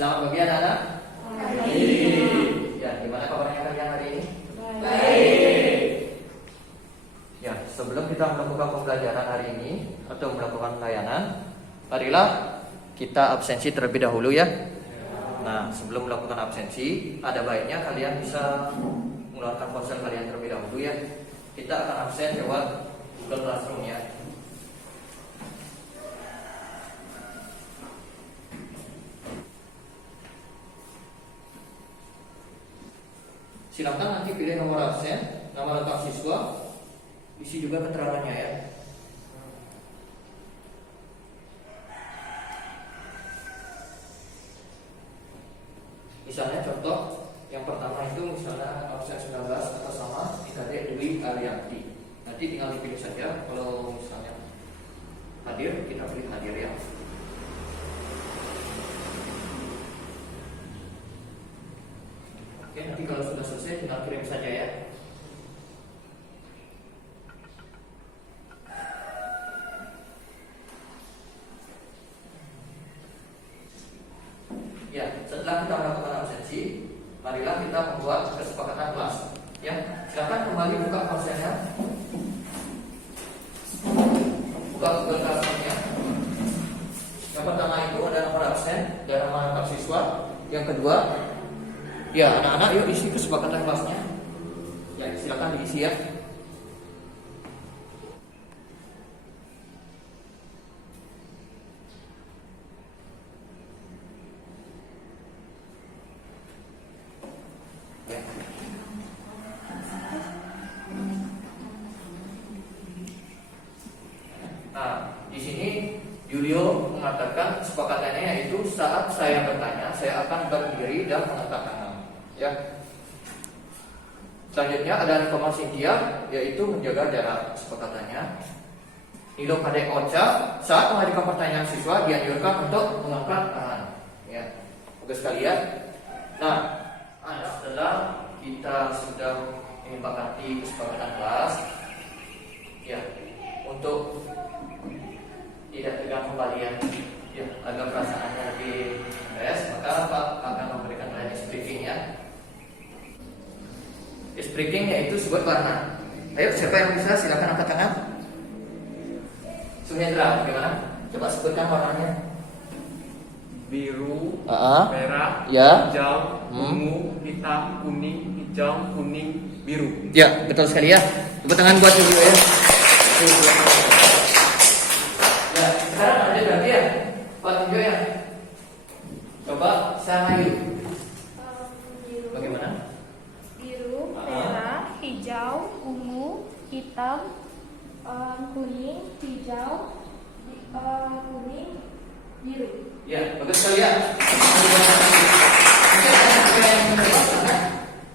Selamat pagi anak-anak. Ya, gimana kabarnya kalian hari ini? Baik. Ya, sebelum kita melakukan pembelajaran hari ini atau melakukan layanan, marilah kita absensi terlebih dahulu ya. Nah, sebelum melakukan absensi, ada baiknya kalian bisa mengeluarkan ponsel kalian terlebih dahulu ya. Kita akan absen lewat Google Classroom ya. Silakan nanti pilih nomor absen, nama lengkap siswa, isi juga keterangannya ya. Misalnya contoh yang pertama itu misalnya absen 19 atas nama IKD Dwi Arianti. Nanti tinggal dipilih saja. Kalau misalnya hadir, kita pilih hadir ya. Oke, nanti kalau sudah selesai tinggal kirim saja ya. Ya, setelah kita melakukan absensi, marilah kita membuat kesepakatan kelas. Ya, silakan kembali buka ponselnya, buka Google Classroom-nya. Yang pertama itu ada nomor absen dan nama lengkap siswa. Yang kedua, ya anak-anak yuk isi kesepakatan kelasnya. Ya, silakan diisi ya. Nah, di sini Julio mengatakan kesepakatannya yaitu saat saya bertanya, saya akan berdiri dan mengangkat tangan. Ya. Selanjutnya ada rekomendasi Cynthia, yaitu menjaga jarak kesepakatannya. Nilo Kadek Ocha, saat mengajukan pertanyaan siswa dianjurkan untuk mengangkat tangan. Ya, bagus sekali ya. Nah, setelah kita sudah menyepakati kesepakatan kelas, ya, untuk tidak tegang kembalian ya, agar perasaannya lebih beres, maka Pak akan memberikan kalian ice breaking ya. Ice breaking yaitu sebuah warna. Ayo, siapa yang bisa silakan angkat tangan. Suhendra, bagaimana? Coba sebutkan warnanya. Biru, merah, ya, hijau, ungu, hitam, kuning, hijau, kuning, biru. Ya, betul sekali ya. Tepuk tangan buat Julio ya. Ya, sekarang ada gantian. Pak Julio ya. Coba Sanayu. Bagaimana? Biru, merah, hijau, ungu, hitam, kuning, hijau, kuning, biru. Ya, bagus sekali ya.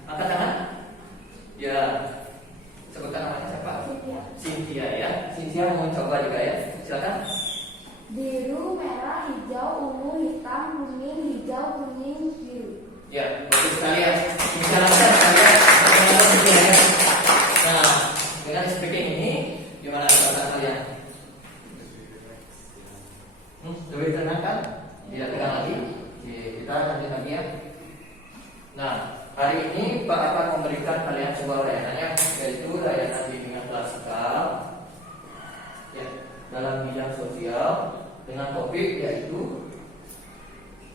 Angkat tangan. Ya, sebutkan namanya siapa? Cynthia ya. Cynthia mau coba juga ya. Silakan. Biru, merah, hijau, ungu, hitam, kuning, hijau, kuning, biru. Ya, bagus sekali ya. Silakan kalian. Nah, dengan speaking ini gimana perasaan kalian? Lebih tenang kan? Tidak tegang lagi. Oke, kita lanjut lagi ya. Nah, hari ini Pak akan memberikan kalian sebuah layanannya, yaitu layanan bimbingan klasikal ya, dalam bidang sosial dengan topik yaitu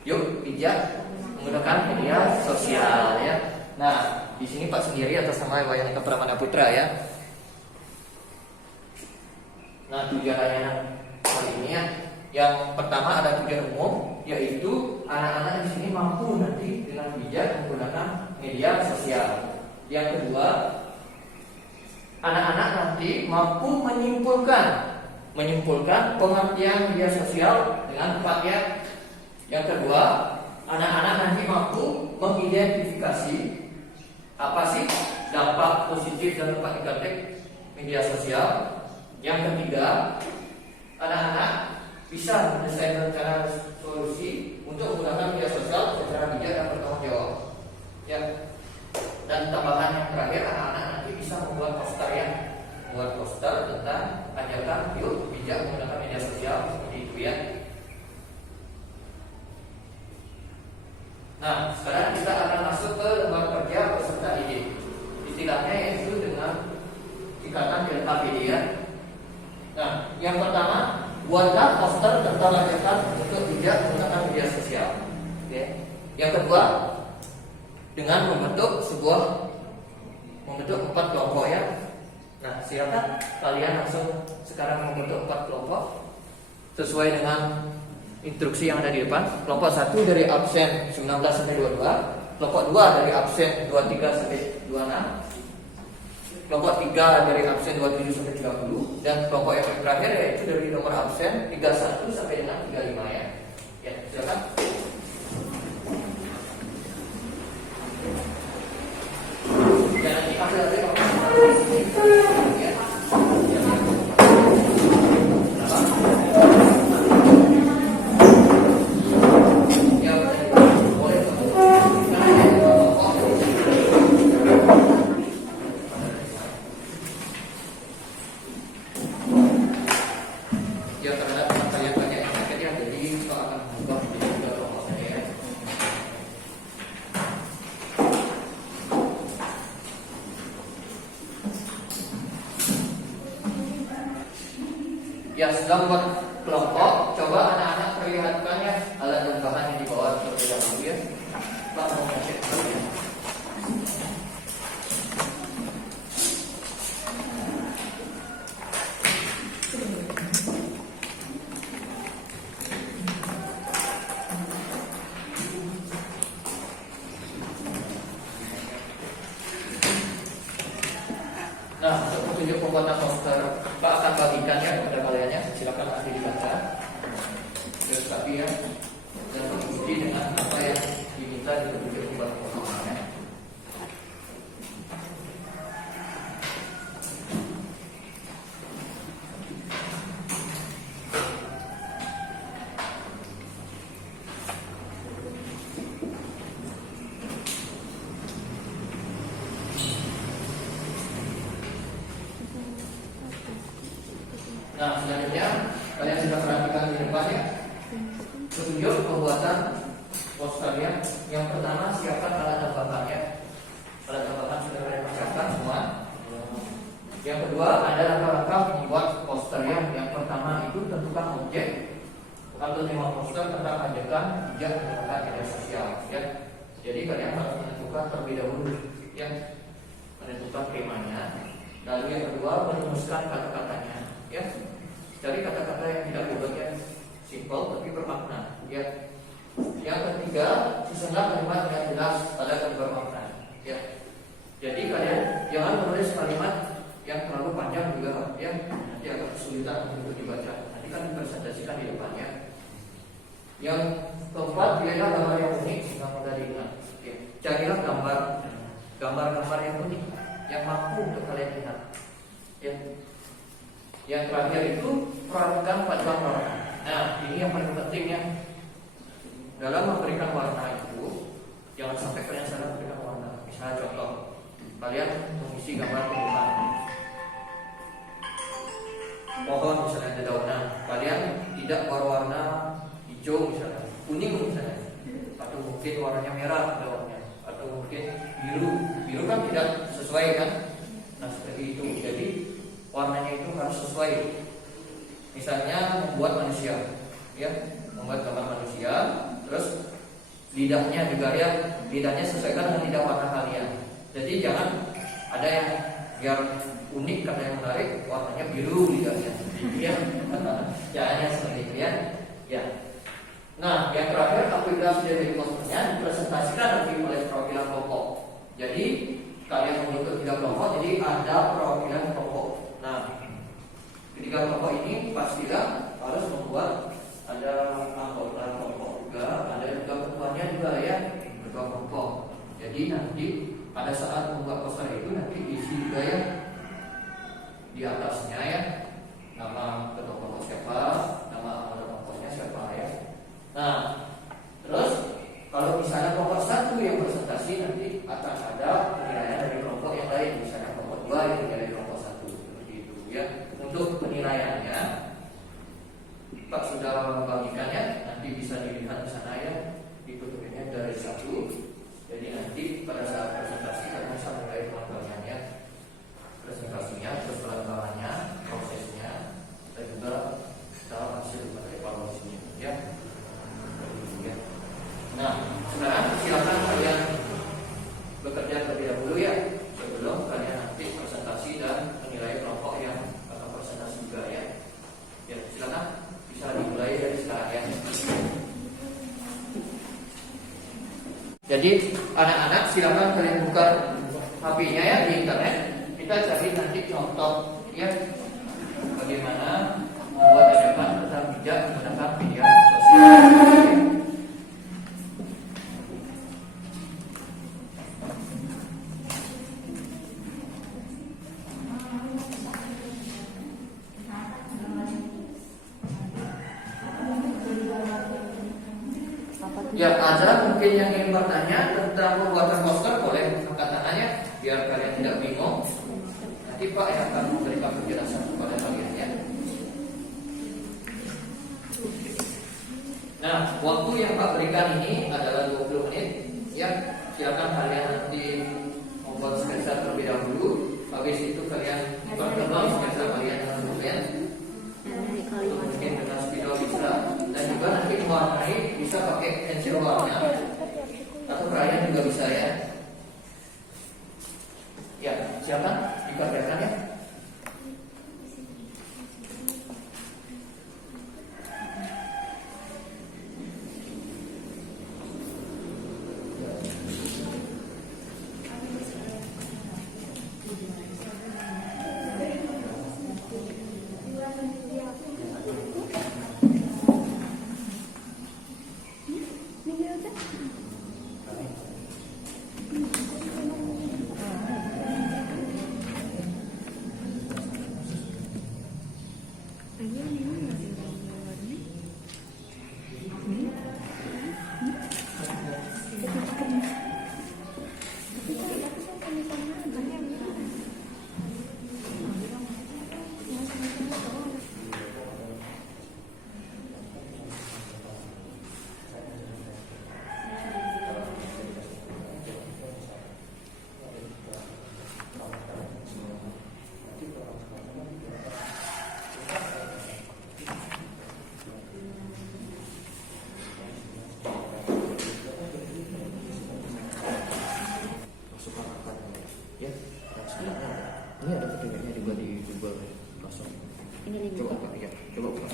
yuk bijak menggunakan media sosial ya. Nah, di sini Pak sendiri atas nama Wayaneka Pramana Putra ya. Nah, tujuan layanan kali ini ya, yang pertama ada tujuan umum, yaitu anak-anak di sini mampu nanti dengan bijak menggunakan media sosial. Yang kedua, anak-anak nanti mampu menyimpulkan pengertian media sosial dengan tepat ya. Yang kedua, anak-anak nanti mampu mengidentifikasi apa sih dampak positif dan dampak negatif media sosial. Yang ketiga, anak-anak bisa mendesain rencana solusi untuk menggunakan media sosial secara bijak dan bertanggung jawab. Ya. Dan tambahan yang terakhir, anak-anak nanti bisa membuat poster ya, membuat poster tentang ajakan yuk bijak menggunakan media sosial seperti itu ya. lanjutan untuk tidak menggunakan media sosial. Oke. Yang kedua, dengan membentuk 4 kelompok ya. Nah, silakan kalian langsung sekarang membentuk 4 kelompok sesuai dengan instruksi yang ada di depan. Kelompok 1 dari absen 19 sampai 22, kelompok 2 dari absen 23 sampai 26, kelompok 3 dari absen 27 sampai 30, dan kelompok yang terakhir yaitu dari nomor absen 31 sampai dengan 35 ya. Ya, silakan. Jangan diambil dari ya. Ya, sudah membuat kelompok, coba anak-anak perlihatkan ya alat dan bahan yang dibawa terlebih dahulu ya. Pak mau ngecek dulu ya. Nah, untuk petunjuk pembuatan poster, Pak akan bagikan ya kepada kalian ya. Silakan nanti dibaca. Terus tapi ya, dan mengikuti dengan apa yang diminta di petunjuk pembuatan posternya. Nah, selanjutnya kalian sudah perhatikan di depan ya. Petunjuk pembuatan posternya. Yang pertama, siapkan alat dan bahannya. Alat dan bahan sudah kalian persiapkan semua. Yang kedua, ada langkah-langkah membuat posternya. Yang pertama itu tentukan objek atau tema poster tentang ajakan bijak menggunakan media sosial ya. Jadi kalian harus menentukan terlebih dahulu ya, menentukan temanya. Lalu yang kedua, merumuskan kata-katanya ya. Cari kata-kata yang tidak ribet ya, simple tapi bermakna ya. Yang ketiga, susunlah kalimat yang jelas, padat dan bermakna ya. Jadi kalian jangan menulis kalimat yang terlalu panjang juga ya, nanti agak kesulitan untuk dibaca. Nanti kan dipresentasikan di depannya. Yang keempat, pilihlah gambar yang unik sehingga mudah diingat ya. Carilah gambar-gambar yang unik yang mampu untuk kalian ingat ya. Yang terakhir itu perhatikan paduan warna. Nah, ini yang paling penting ya. Dalam memberikan warna itu, jangan sampai kalian salah memberikan warna. Misalnya contoh, kalian mengisi gambar tumbuhan, pohon misalnya dedaunan, kalian tidak berwarna hijau misalnya, kuning misalnya, atau mungkin warnanya merah daunnya, atau mungkin biru kan tidak sesuai kan. Nah, seperti itu. Jadi warnanya itu harus sesuai. Misalnya membuat manusia ya, membuat gambar manusia, terus lidahnya juga ya, lidahnya sesuaikan dengan lidah warna kalian. Jadi jangan ada yang biar unik, kata yang menarik, warnanya biru lidahnya ya. Jangan yang seperti itu ya. Ya. Nah, yang terakhir, apabila sudah jadi posternya, dipresentasikan nanti oleh perwakilan kelompok. Jadi kalian membentuk 3 kelompok, jadi ada perwakilan kelompok. Nah, ketiga kelompok ini pastilah harus membuat ada anggota kelompok juga, ada juga ketuanya juga ya, ketua kelompok. Jadi nanti pada saat membuat poster itu nanti isi juga ya di atasnya ya, nama ketua kelompok siapa, nama anggota kelompoknya siapa ya. Nah, terus kalau misalnya kelompok 1 yang presentasi, nanti akan ada penilaian dari kelompok yang lain. Misalnya kelompok 2 yang dari kelompok 1 seperti itu ya. Untuk penilaiannya Pak sudah membagikannya, nanti bisa dilihat di sana ya, ditutupinya dari 1. Jadi nanti pada saat presentasi kalian bisa mulai pengembangannya, presentasinya, terus pengembangannya, Jadi anak-anak silakan kalian buka HP-nya ya di internet. Kita cari nanti contoh ya bagaimana membuat adegan rekam jejak menggunakan media sosial. Ya, ada mungkin yang ingin bertanya tentang pembuatan poster, boleh angkat tangannya biar kalian tidak bingung. Nanti Pak yang akan memberikan penjelasan kepada kalian ya. Nah, waktu yang Pak berikan ini adalah 20 menit. Ya, silakan kalian nanti membuat sketsa terlebih dahulu. Habis itu kalian perkembang sketsa kalian dengan pulpen. Mungkin dengan spidol bisa, dan juga nanti mewarnai bisa pakai pensil warna atau krayon juga bisa ya. Ya, silakan dikerjakan ya. Ini ada petunjuknya juga di Google Classroom. Coba buka ya, coba buka.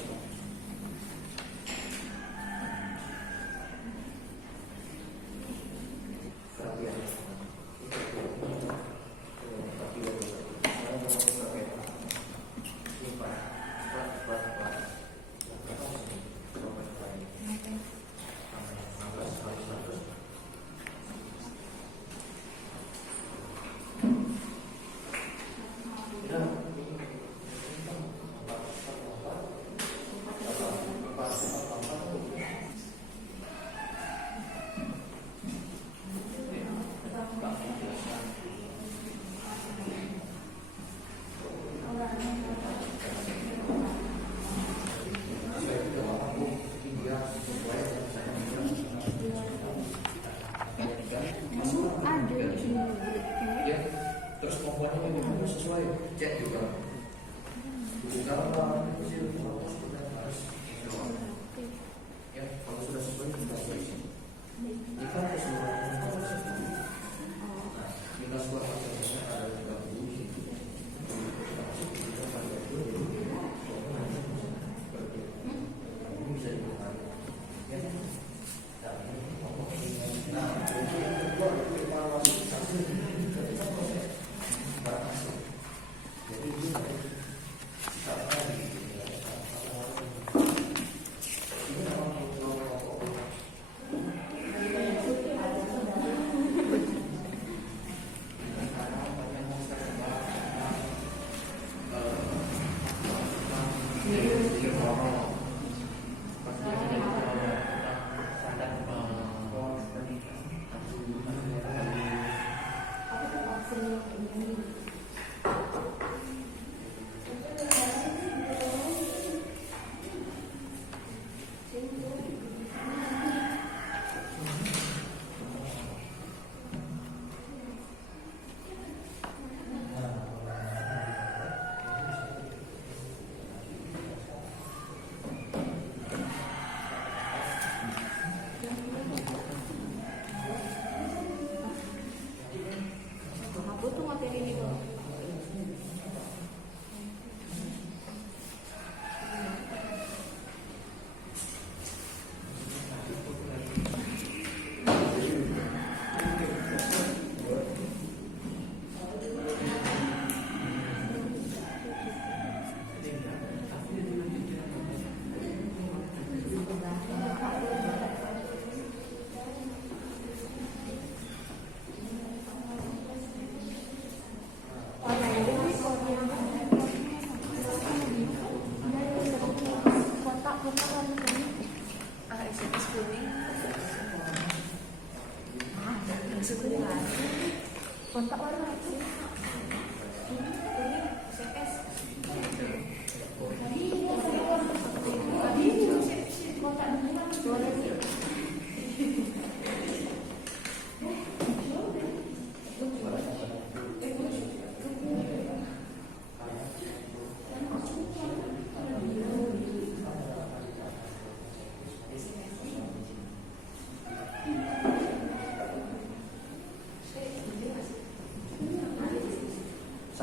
Ya, terus komponennya memang sesuai, cek juga. Ya, kalau sudah sesuai kita isi. Jika keseluruhannya sesuai, jika sebuah hasilnya ada 30 situ. Bisa dibuka. Ya.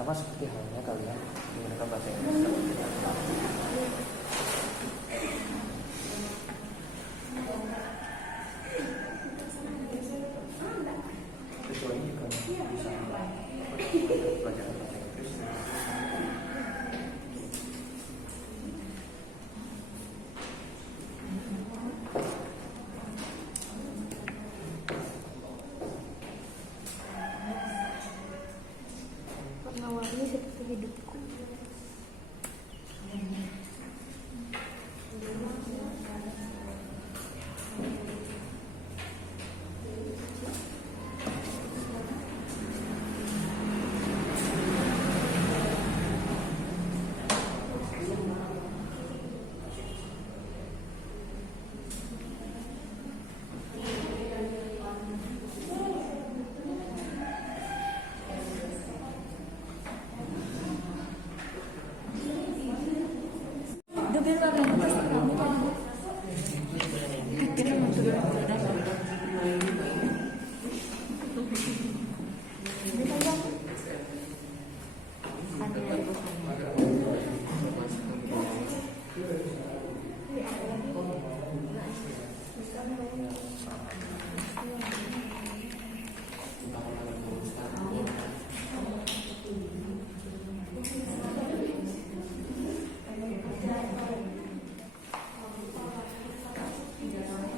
sama seperti halnya kalian menggunakan bahasa Inggris. Kecuali jika bisa pelajaran bahasa Inggris. Warna-warni seperti hidupku.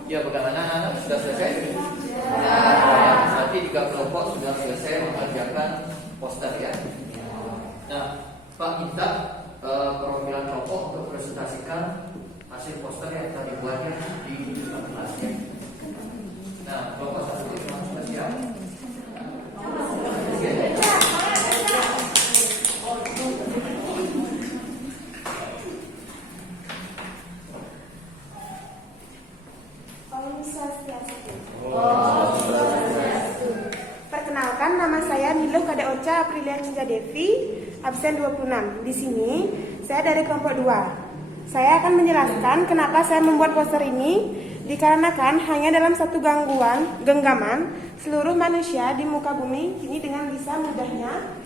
Ya, bagaimana anak sudah selesai? Ya, nanti 3 kelompok sudah selesai mengerjakan poster ya. Nah, Pak minta perwakilan kelompok untuk presentasikan hasil poster yang telah dibuatnya di kelasnya. Nah, kelompok 1 sudah siap? Perkenalkan, nama saya Niluh Kade Ocha Aprilia Cinja Devi, absen 26. Di sini saya dari kelompok 2. Saya akan menjelaskan kenapa saya membuat poster ini. Dikarenakan hanya dalam satu genggaman seluruh manusia di muka bumi ini dengan bisa mudahnya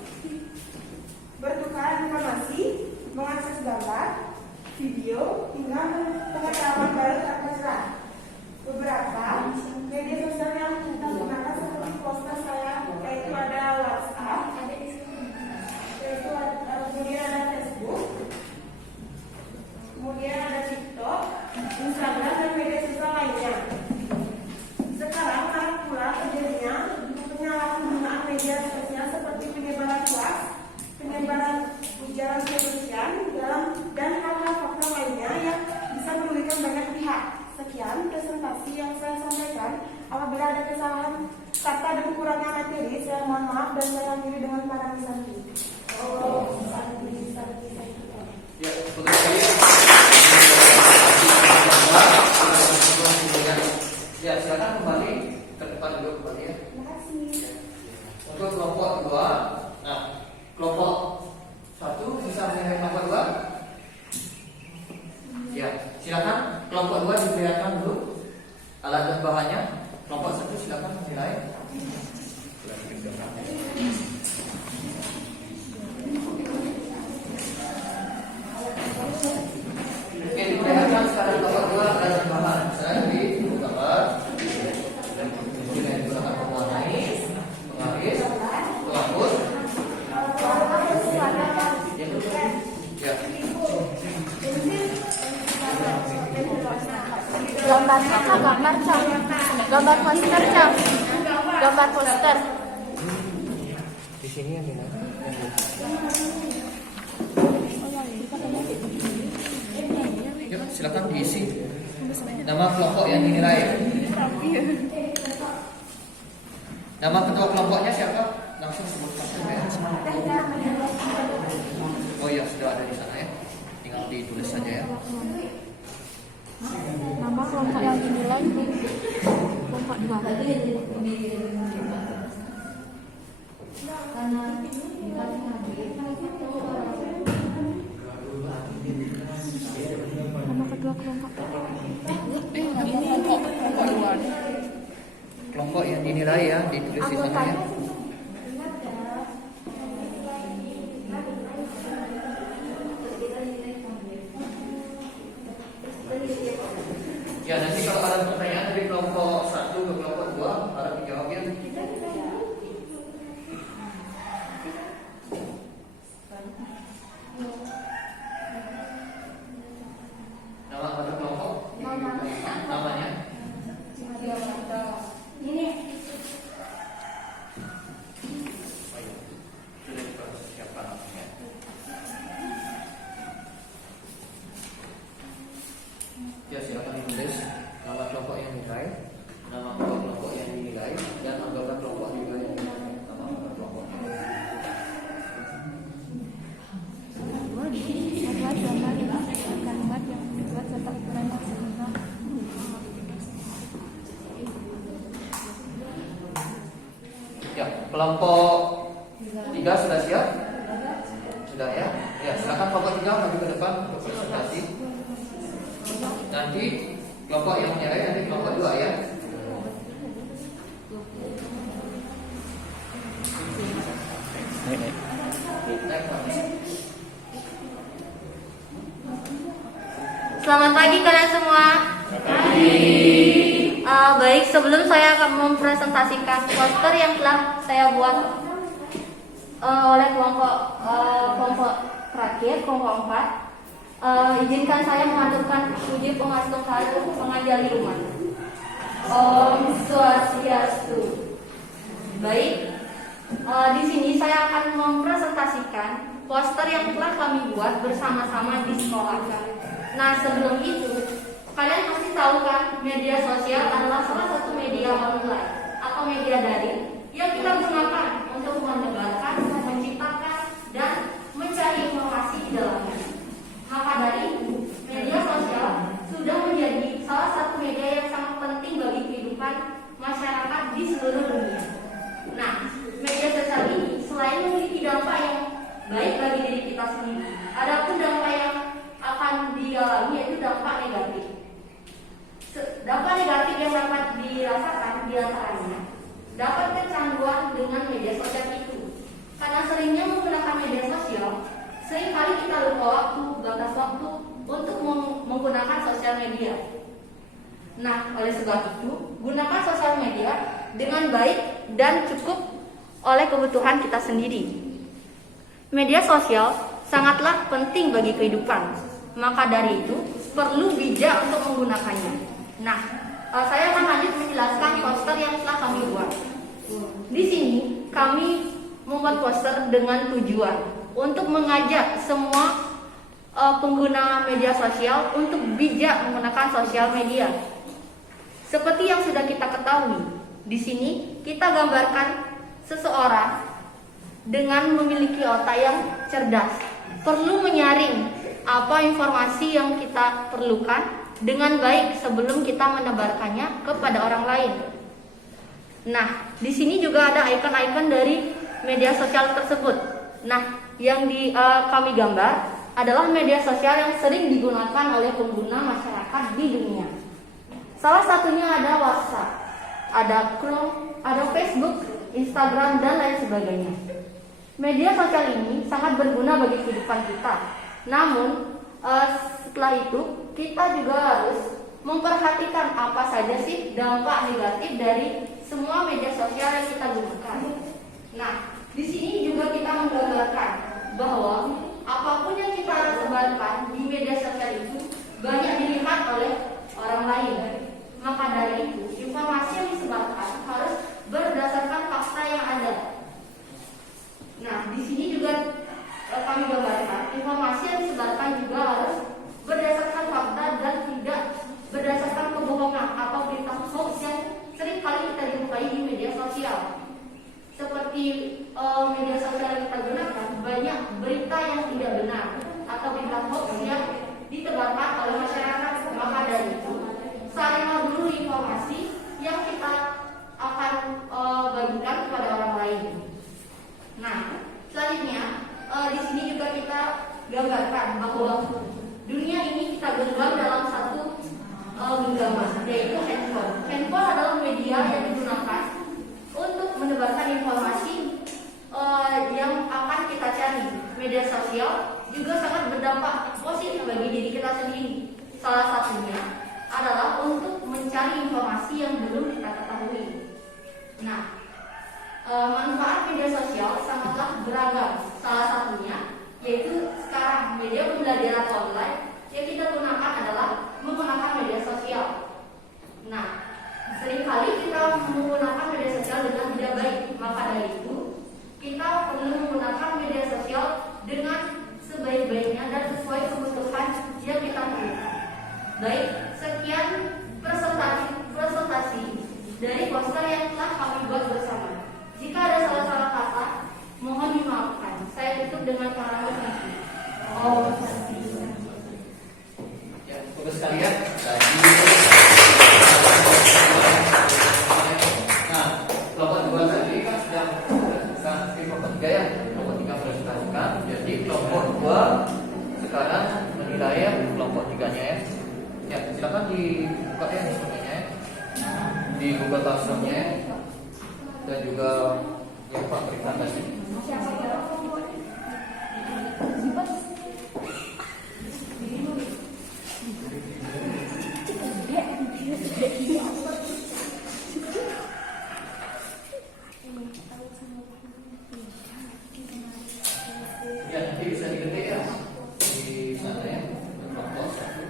bertukar informasi, mengakses gambar, video, hingga pengetahuan baru tanpa celah. Beberapa media sosial yang digunakan seperti poster saya yaitu ada WhatsApp, kemudian ada Facebook, kemudian ada TikTok, Instagram dan media sosial lainnya. Sekarang marak pula terjadinya penyalahgunaan media sosial seperti penyebaran hoax, penyebaran ujaran kebencian dan hal-hal fakta lainnya yang bisa merugikan banyak pihak. Sekian presentasi yang saya sampaikan. Apabila ada kesalahan kata dan kurangnya materi, saya mohon maaf dan saya akhiri dengan para misanti. Ya, betul sekali. Ya, silakan kembali ke depan dulu kembali ya. Terima kasih. Untuk kelompok 2, nah kelompok 1 bisa menilai kelompok 2. Ya, silakan kelompok 2 diperlihatkan dulu alat dan bahannya. Kelompok 1 silakan menilai. Oke, diperlihatkan sekarang kelompok 2 alat dan bahan. Saya di gambar. Kemudian digunakan pewarnai, penggaris, penghapus. Ya. Gambarnya kah? Gambar cah. Gambar poster cah. Gambar poster. Di sini yang mana? Yuk, silakan diisi nama kelompok yang dinilai. Nama ketua kelompoknya siapa? Langsung sebutkan saja. Oh iya, sudah ada di sana ya. Tinggal ditulis saja ya. Nama kelompok yang dinilai kelompok 2. Nama kedua kelompok. Ini kelompok 2. Kelompok yang dinilai ya, ditulis di sana ya. Ya, nanti kalau ada pertanyaan dari kelompok 1 ke kelompok 2 harap dijawab ya. Nama pada kelompok? Namanya? Ini Oh, iya. Sudah dipersiapkan namanya. Ya, silakan ditulis nama kelompok yang dinilai, nama kelompok yang dinilai, dan anggota kelompok juga yang dinilai. Nama anggota kelompok. kalimat yang dibuat serta ukuran maksimal. Ya, kelompok 3 sudah siap? Sudah ya? Ya, silakan kelompok 3 maju ke depan untuk presentasi. Nanti kelompok yang menyerah nanti kelompok 2 ya. Naik, Pak. Selamat pagi kalian semua. Baik, sebelum saya akan mempresentasikan poster yang telah saya buat oleh kelompok terakhir, kelompok 4, izinkan saya mengaturkan puji pengasih satu pengajar di rumah. Om Swastiastu. Baik, di sini saya akan mempresentasikan poster yang telah kami buat bersama-sama di sekolah. Nah, sebelum itu, kalian pasti tahu kan, media sosial adalah salah satu media online atau media daring yang kita gunakan untuk menebarkan, menciptakan, dan mencari informasi di dalamnya. Maka dari itu, media sosial sudah menjadi salah satu media yang sangat penting bagi kehidupan masyarakat di seluruh dunia. Nah, media sosial ini selain memiliki dampak yang baik bagi diri kita sendiri, ada pun dampak yang akan dialami yaitu dampak negatif. Dampak negatif yang dapat dirasakan diantaranya dapat kecanduan dengan media sosial itu. Karena seringnya menggunakan media sosial, seringkali kita lupa waktu, batas waktu untuk menggunakan sosial media. Nah, oleh sebab itu, gunakan sosial media dengan baik dan cukup oleh kebutuhan kita sendiri. Media sosial sangatlah penting bagi kehidupan. Maka dari itu, perlu bijak untuk menggunakannya. Nah, saya akan lanjut menjelaskan poster yang telah kami buat. Di sini, kami membuat poster dengan tujuan untuk mengajak semua pengguna media sosial untuk bijak menggunakan sosial media. Seperti yang sudah kita ketahui, di sini kita gambarkan seseorang dengan memiliki otak yang cerdas, perlu menyaring apa informasi yang kita perlukan dengan baik sebelum kita menebarkannya kepada orang lain. Nah, di sini juga ada icon-icon dari media sosial tersebut. Nah, yang kami gambar adalah media sosial yang sering digunakan oleh pengguna masyarakat di dunia. Salah satunya ada WhatsApp, ada Chrome, ada Facebook, Instagram, dan lain sebagainya. Media sosial ini sangat berguna bagi kehidupan kita. Namun, setelah itu kita juga harus memperhatikan apa saja sih dampak negatif dari semua media sosial yang kita gunakan. Nah, di sini juga kita menggambarkan bahwa apapun yang kita sebarkan di media sosial itu banyak dilihat oleh orang lain. Maka dari itu, informasi yang disebarkan harus berdasarkan fakta yang ada. Nah, di sini juga kami gambarkan informasi yang disebarkan juga harus berdasarkan fakta dan tidak berdasarkan kebohongan atau berita hoax yang sering kali kita jumpai di media sosial. Seperti media sosial yang kita gunakan, banyak berita yang tidak benar atau berita hoax yang ditebarkan oleh masyarakat. Maka dari itu, saringlah dulu informasi yang kita akan bagikan kepada orang lain. Nah, selanjutnya di sini juga kita gambarkan bahwa dunia ini kita genggam dalam satu genggaman, yaitu handphone. Handphone adalah media yang digunakan untuk menebarkan informasi yang akan kita cari. Media sosial juga sangat berdampak positif bagi diri kita sendiri. Salah satunya adalah untuk Nah, manfaat media sosial sangatlah beragam. Salah satunya yaitu sekarang media pembelajaran online yang kita gunakan adalah menggunakan media sosial. Nah, seringkali kita menggunakan media sosial dengan tidak baik. Maka dari itu, kita perlu menggunakan media sosial dengan sebaik-baiknya dan sesuai kebutuhan yang kita perlukan. Baik, sekian presentasi dari poster yang telah kami buat bersama. Jika ada salah-salah kata, mohon dimaafkan. Saya tutup dengan kalimat ini. Ya, Bapak sekalian, tadi nah, kelompok 2 tadi kan sudah kelompok 3 ya, kelompok 3 presentasikan. Jadi kelompok 2 sekarang menilai kelompok 3-nya ya. Ya, silakan dibuka ya instrumennya ya. Di Google Classroom-nya ya. Dan juga yang Pak berikan tadi. Ya, nanti bisa diketik ya di sana ya. Kelompok 1.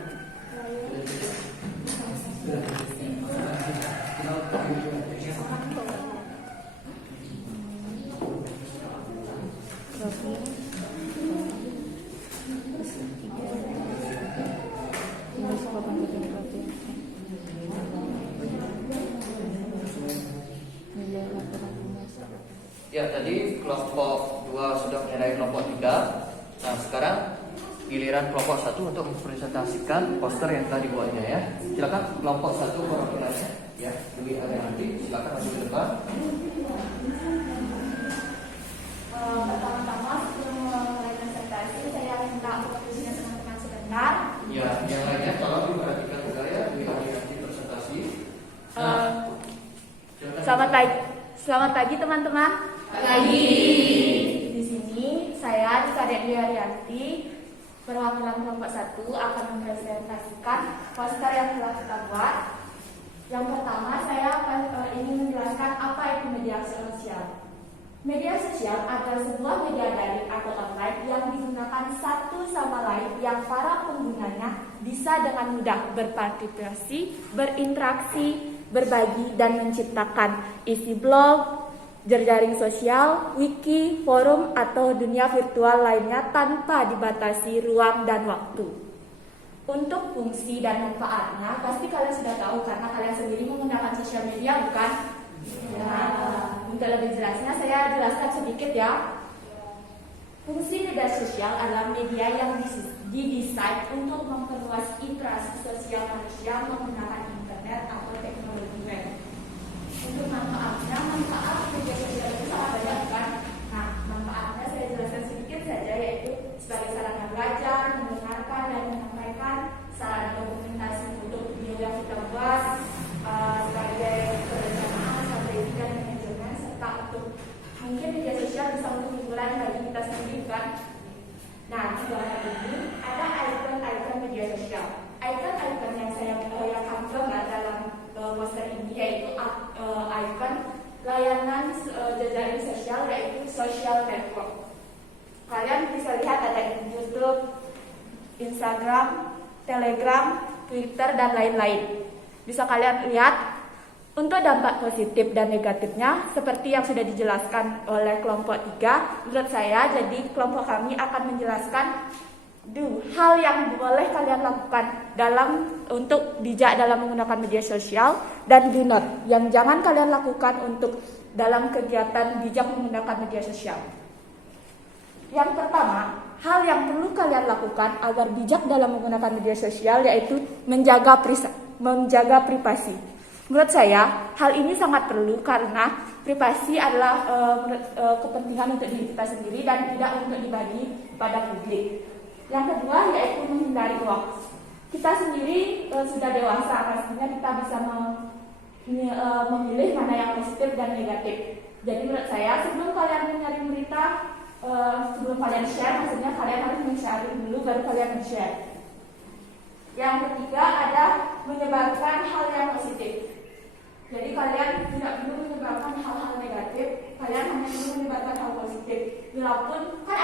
Ya, tadi kelompok 2 sudah menilai kelompok 3. Nah, sekarang giliran kelompok 1 untuk mempresentasikan poster yang telah dibuatnya ya. Silakan kelompok 1 perwakilannya ya, lebih ada nanti. Silakan maju ke depan. Pertama-tama sebelum mulai presentasi, saya minta fokusnya teman-teman sebentar. Ya, yang lainnya tolong diperhatikan juga ya, lebih ada nanti presentasi. Nah, silakan. Selamat pagi teman-teman. Pagi. Di sini saya Nika Dwi Arianti, perwakilan kelompok 1 akan mempresentasikan poster yang telah kita buat. Yang pertama saya ingin menjelaskan apa itu media sosial. Media sosial adalah sebuah media daring atau online yang digunakan satu sama lain yang para penggunanya bisa dengan mudah berpartisipasi, berinteraksi, berbagi, dan menciptakan isi blog, jejaring sosial, wiki, forum, atau dunia virtual lainnya tanpa dibatasi ruang dan waktu. Untuk fungsi dan manfaatnya, pasti kalian sudah tahu karena kalian sendiri menggunakan sosial media, bukan? Ya, untuk lebih jelasnya saya jelaskan sedikit ya. Fungsi media sosial adalah media yang didesain untuk memperluas interaksi sosial manusia menggunakan internet atau teknologi web. Untuk manfaat media sosial itu sangat banyak kan? Nah, manfaatnya saya jelaskan sedikit saja, yaitu sebagai sarana belajar, mendengarkan dan menyampaikan, sarana dokumentasi untuk video yang kita buat, sebagai perencanaan, strategi dan manajemen, serta untuk mungkin media sosial bisa untuk hiburan bagi kita sendiri kan? Nah, di bawah ini ada icon-icon media sosial. Icon-icon yang saya kami gambar dalam poster ini yaitu icon layanan jejaring sosial, yaitu social network. Kalian bisa lihat ada di YouTube, Instagram, Telegram, Twitter, dan lain-lain. Bisa kalian lihat. Untuk dampak positif dan negatifnya, seperti yang sudah dijelaskan oleh kelompok 3, menurut saya, jadi kelompok kami akan menjelaskan hal yang boleh kalian lakukan untuk bijak dalam menggunakan media sosial, dan do not yang jangan kalian lakukan untuk dalam kegiatan bijak menggunakan media sosial. Yang pertama, hal yang perlu kalian lakukan agar bijak dalam menggunakan media sosial yaitu menjaga privasi. Menurut saya, hal ini sangat perlu karena privasi adalah kepentingan untuk diri kita sendiri dan tidak untuk dibagi pada publik. Yang kedua yaitu menghindari hoax. Kita sendiri sudah dewasa, pastinya kita bisa memilih mana yang positif dan negatif. Jadi menurut saya, sebelum kalian menyaring berita, sebelum kalian share, maksudnya kalian harus men-sharing dulu baru kalian men-share. Yang ketiga ada menyebarkan hal yang positif. Jadi kalian tidak perlu menyebarkan hal-hal negatif, kalian hanya perlu menyebarkan hal positif. Walaupun kan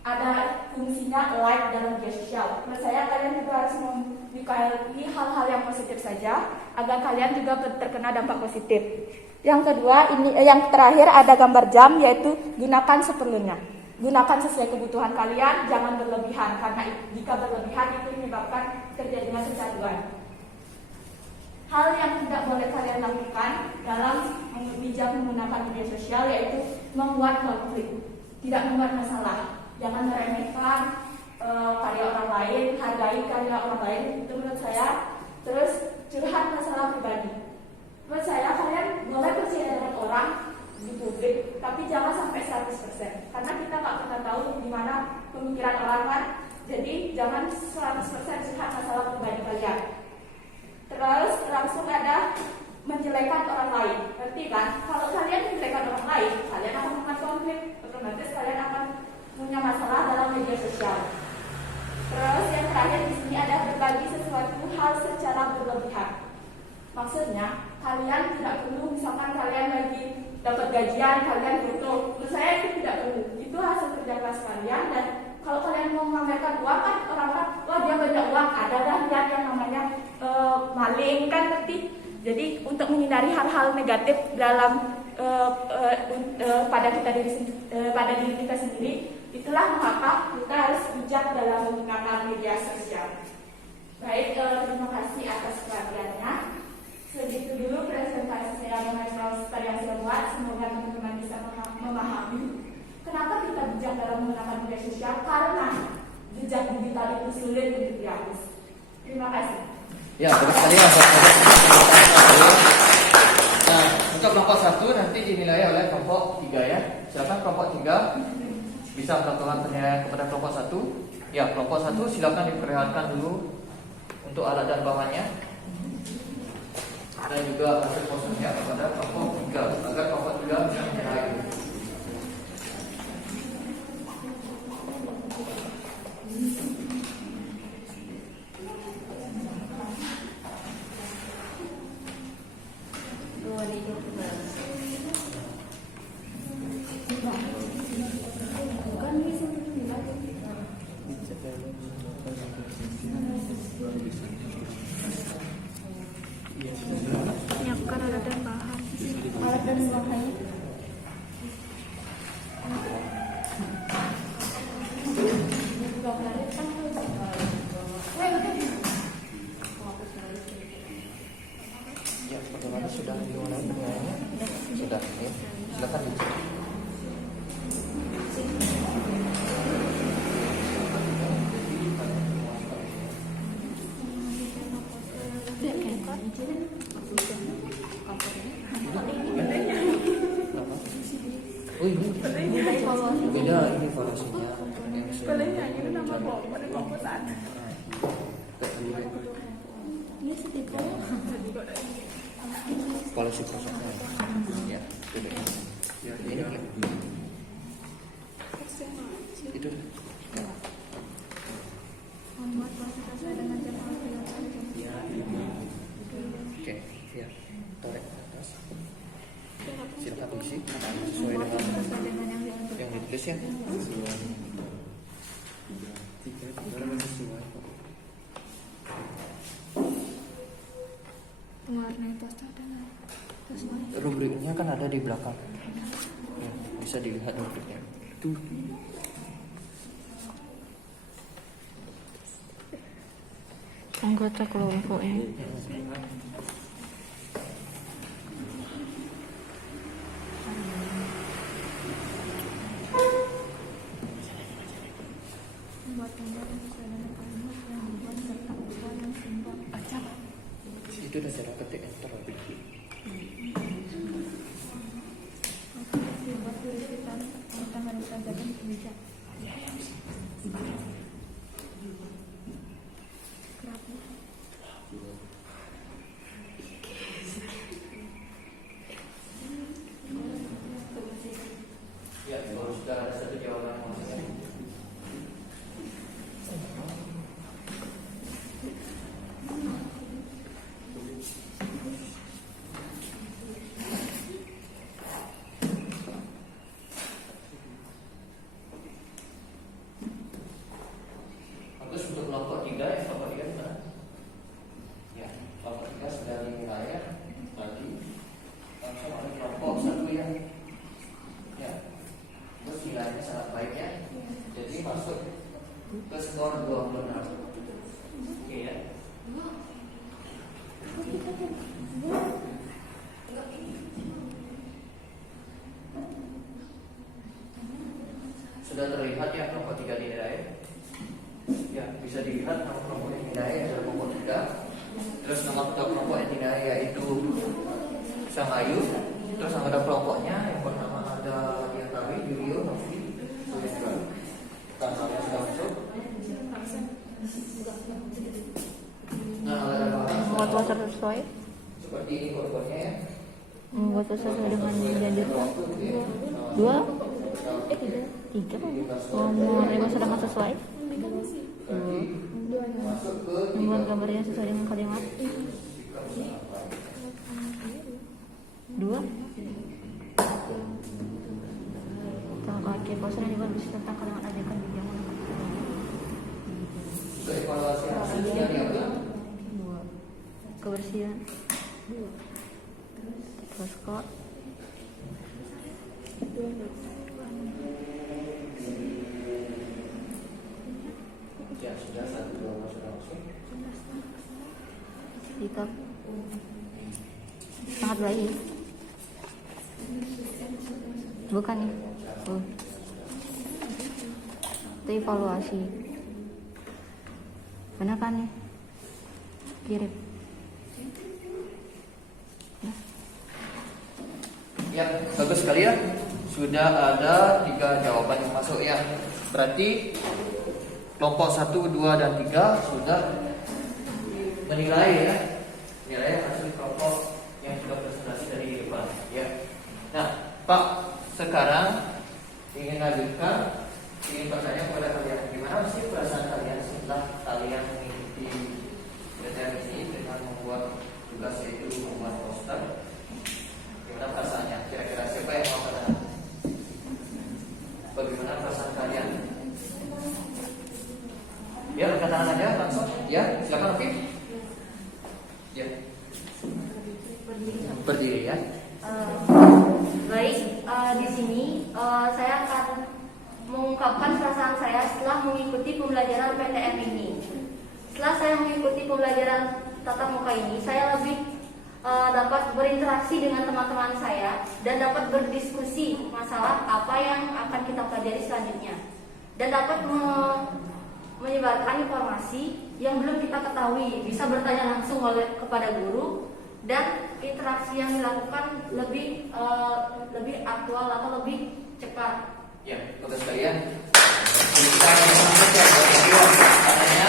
ada fungsinya like dalam media sosial. Menurut saya kalian juga harus menyukai hal-hal yang positif saja agar kalian juga terkena dampak positif. Yang kedua, yang terakhir ada gambar jam, yaitu gunakan seperlunya. Gunakan sesuai kebutuhan kalian, jangan berlebihan, karena jika berlebihan itu menyebabkan terjadinya kecanduan. Hal yang tidak boleh kalian lakukan dalam bijak menggunakan media sosial yaitu membuat konflik, tidak membuat masalah. Jangan meremehkan karya orang lain, hargai karya orang lain, itu menurut saya. Terus curhat masalah pribadi. Menurut saya kalian boleh percaya dengan orang di publik, tapi jangan sampai 100%, karena kita nggak pernah tahu gimana pemikiran orang kan. Jadi jangan 100% curhat masalah pribadi kalian. Terus langsung ada menjelekan orang lain. Ngerti kan? Kalau kalian menjelekan orang lain, kalian akan membuat konflik, otomatis kalian akan punya masalah dalam media sosial. Terus yang terakhir di sini ada berbagi sesuatu hal secara berlebihan. Maksudnya kalian tidak perlu, misalkan kalian lagi dapat gajian, kalian foto. Menurut saya itu tidak perlu. Itu hasil kerja keras kalian, dan kalau kalian mau memamerkan uang kan orang-orang, wah dia banyak uang, ada dah lihat yang namanya maling kan, ngerti? Jadi untuk menghindari hal-hal negatif dalam pada diri kita sendiri, itulah mengapa kita harus bijak dalam menggunakan media sosial. Baik, terima kasih atas perhatiannya. Segitu dulu presentasi saya mengenai poster yang saya buat. Semoga teman-teman bisa memahami kenapa kita bijak dalam menggunakan media sosial, karena jejak digital itu sulit untuk dihapus. Terima kasih. Ya, terima kasih. Nah, untuk kelompok 1 nanti dinilai oleh kelompok 3 ya. Silakan kelompok 3 bisa melakukan penilaian kepada kelompok 1. Ya, kelompok 1 silakan diperlihatkan dulu untuk alat dan bahannya, dan juga hasil posternya kepada kelompok 3 agar kelompok 3 bisa menilai. Menyiapkan alat dan bahan. Alat dan bahannya. Ya, bagaimana sudah dimulai penilaiannya? Sudah, ya. Silakan dicek. Oh ini beda, ini evaluasinya. Pelenya itu nama pada kelompok sana. Ini stiker. Evaluasi prosesnya. Ya, beda. Ya, ini itu. Membuat proses sesuai dengan jadwal dilakukan. Oke, ya. Torek atas. Silakan isi sesuai dengan yang ditulis ya. Mewarnai poster dengan sesuai. Rubriknya kan ada di belakang. Ya, bisa dilihat rubriknya. Tuh. Anggota kelompok ya. Membuat gambar yang sesuai dengan kalimat yang dibuat serta ukuran yang seimbang. Itu udah saya ketik enter. Dibuat tulisan tentang harus ajakan bijak. Kerapi. Ya, kalau sudah ada satu jawaban maksudnya. masuk ke skor 26. Oke ya. Sudah terlihat ya kelompok 3 dinilai. Ya, bisa dilihat nama kelompok yang dinilai adalah kelompok 3. Terus nama kelompok yang dinilai yaitu Sang Ayu. Terus anggota kelompoknya yang pertama ada yang kami Yurio, Novi, Suhendra. Kan kalian sudah masuk. Nah, ada Membuat poster sesuai. seperti ini kode-kodenya ya. Membuat poster sesuai dengan yang dianjurkan. 2, 3 sedangkan sesuai. Masuk ke Membuat gambarnya sesuai dengan kalimat. 2. Oke, poster yang dibuat tentang kalimat ajakan di zaman. untuk evaluasi hasilnya diambil. 2. Kebersihan. Terus kok Ya sudah 1, 2 sudah masuk. sikap sangat baik. Bukan nih. Itu evaluasi. Benar kan nih? Kirim. Ya, bagus sekali ya. Sudah ada 3 jawaban yang masuk ya. Berarti kelompok 1, 2, dan 3 sudah menilai ya. Nilai hasil kelompok yang sudah presentasi dari depan ya. Nah, Pak, sekarang ingin bertanya kepada kalian, gimana sih perasaan kalian setelah kalian mengikuti PTM ini dengan membuat tugas yaitu membuat poster? Gimana perasaannya? Kira-kira siapa yang mau katakan? Bagaimana perasaan kalian? Ya, katakan aja langsung. Ya, silakan Oke. Ya. Berdiri ya. Baik, di sini saya akan mengungkapkan perasaan saya setelah mengikuti pembelajaran PTM ini. Setelah saya mengikuti pembelajaran tatap muka ini, saya lebih dapat berinteraksi dengan teman-teman saya dan dapat berdiskusi masalah apa yang akan kita pelajari selanjutnya dan dapat menyebarkan informasi yang belum kita ketahui, bisa bertanya langsung kepada guru dan interaksi yang dilakukan lebih aktual atau lebih cepat. Ya, bagus sekalian. Katanya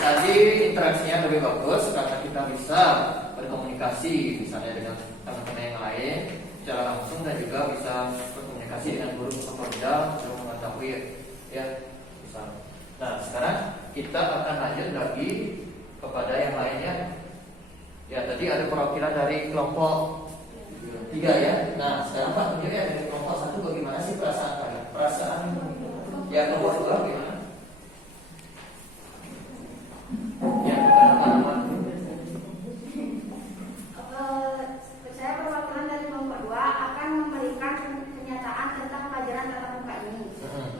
tadi interaksinya lebih bagus karena kita bisa berkomunikasi misalnya dengan teman-teman yang lain secara langsung dan juga bisa berkomunikasi dengan guru pekerja untuk mengetahui ya misalnya. Nah, sekarang kita akan lanjut lagi kepada yang lainnya. Ya, tadi ada perwakilan dari kelompok 3 ya. Nah, sekarang Pak tunjuk ya dari kelompok 1 bagaimana sih perasaan kalian? Perasaan ya kelompok 2 gimana? Ya, teman-teman. Saya perwakilan dari kelompok 2 akan memberikan pernyataan tentang pelajaran tatap muka ini.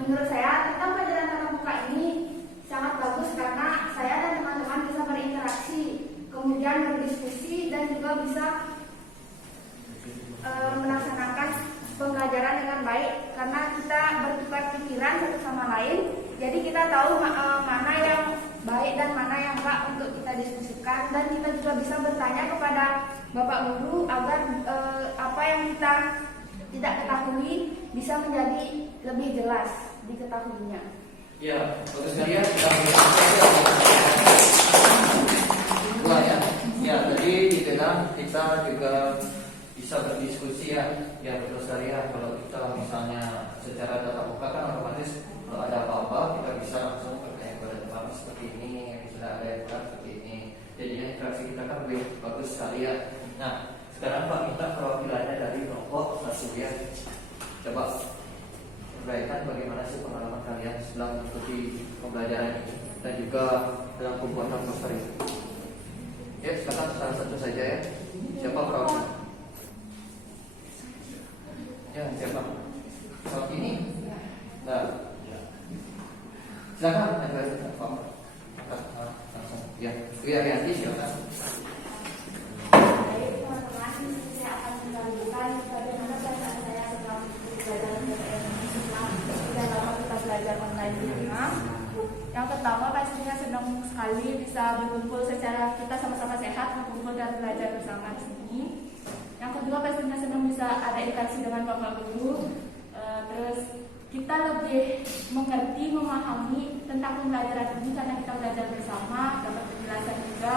Menurut saya tentang pelajaran tatap muka ini sangat bagus karena saya dan teman-teman bisa berinteraksi, kemudian berdiskusi dan juga bisa melaksanakan pembelajaran dengan baik karena kita bertukar pikiran satu sama lain. Jadi kita tahu mana yang baik dan mana yang enggak untuk kita diskusikan dan kita juga bisa bertanya kepada Bapak Guru agar apa yang kita tidak ketahui bisa menjadi lebih jelas diketahuinya. Ya, bagus sekali ya. Dua ya. Ya, tadi dibilang kita juga bisa berdiskusi ya. Ya, betul sekali ya. Kalau kita misalnya secara tatap muka kan otomatis kalau ada apa-apa kita bisa langsung bertanya kepada teman seperti ini, sudah ada yang seperti ini. Jadinya interaksi kita kan lebih bagus sekali ya. Nah, sekarang Pak minta perwakilannya dari kelompok 1 ya. Coba uraikan bagaimana sih pengalaman kalian setelah mengikuti pembelajaran ini dan juga dalam pembuatan poster itu. Ya, silakan salah satu saja ya. Siapa perwakilan? Ya, siapa? Saat ini. Nah, Silakan langsung. Ya, Dwi Arianti silakan. Baik teman-teman, saya akan menunjukkan bagaimana perasaan saya setelah belajar sudah lama kita belajar online di rumah. Yang pertama pastinya senang sekali bisa berkumpul secara kita sama-sama sehat, berkumpul dan belajar bersama di sini. Yang kedua pastinya senang bisa ada interaksi dengan bapak guru. Terus kita lebih mengerti, memahami tentang pembelajaran ini karena kita belajar bersama, dapat penjelasan juga.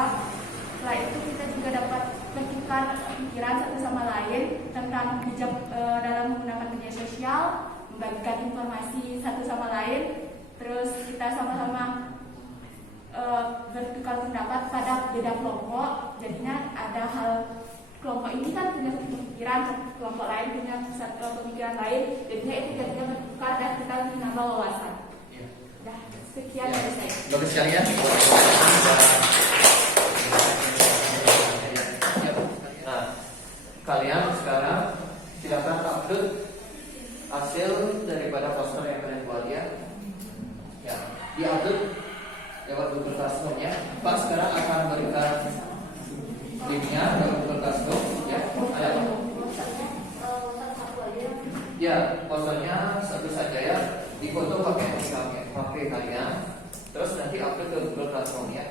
Setelah itu kita juga dapat bertukar pikiran satu sama lain tentang bijak dalam menggunakan media sosial, membagikan informasi satu sama lain. Terus kita sama-sama bertukar pendapat pada beda kelompok. Jadinya ada hal kelompok ini kan punya pemikiran, kelompok lain punya pemikiran lain. Jadinya itu jadinya bertukar dan kita menambah wawasan. Dah, sekian dari saya. Bagus sekalian. Nah, kalian sekarang silakan upload hasil daripada poster yang kalian buat ya. Ya, diupload lewat Google Classroom-nya. Pak sekarang akan berikan linknya lewat Google Classroom ya. Ada apa? Ya, posternya satu saja ya. Difoto pakai HP kalian. Terus nanti upload ke Google Classroom ya.